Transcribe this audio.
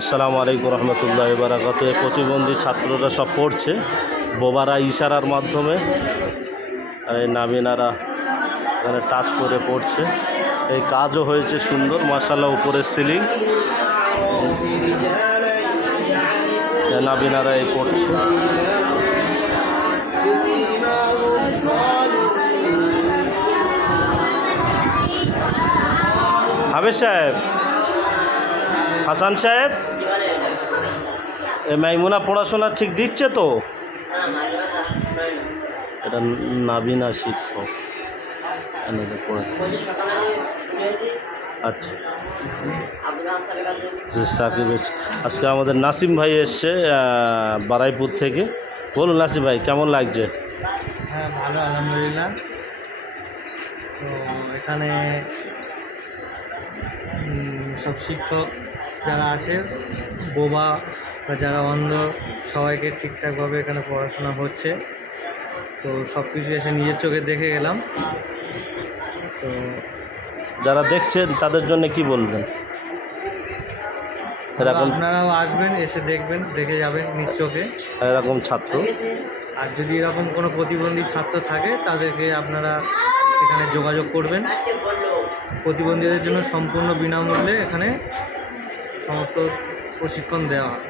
আসসালামু আলাইকুম রহমতুল্লাহি ওয়া বারাকাতুহু। প্রতিবন্ধী ছাত্ররা সব পড়ছে, বোবারা ইশারার মাধ্যমে, এই নাবিনারা এখানে টাচ করে পড়ছে। এই কাজও হয়েছে সুন্দর মাশাআল্লাহ। উপরে সিলিং, নাবিনারা এই পড়ছে। হাফেজ সাহেব, হাসান সাহেব, মাইমুনা পড়াশোনা ঠিক দিচ্ছে তো? এটা নাবিনা শিক্ষক আচ্ছা। সাকিব, আজকে আমাদের নাসিম ভাই এসছে বারাইপুর থেকে। বলুন নাসিম ভাই, কেমন লাগছে? হ্যাঁ, ভালো, আলহামদুলিল্লাহ। তো এখানে সব শিক্ষক যারা আছে, বোবা বা যারা অন্ধ, সবাইকে ঠিকঠাকভাবে এখানে পড়াশোনা হচ্ছে। তো সব কিছু এসে নিজের চোখে দেখে গেলাম। তো যারা দেখছেন তাদের জন্য কি বলবেন? এরকম আপনারাও আসবেন, এসে দেখবেন, দেখে যাবেন নিজ চোখে। এরকম ছাত্র, আর যদি এরকম কোনো প্রতিবন্ধী ছাত্র থাকে তাদেরকে আপনারা এখানে যোগাযোগ করবেন। প্রতিবন্ধীদের জন্য সম্পূর্ণ বিনামূল্যে এখানে সমস্ত প্রশিক্ষণ দেওয়া হয়।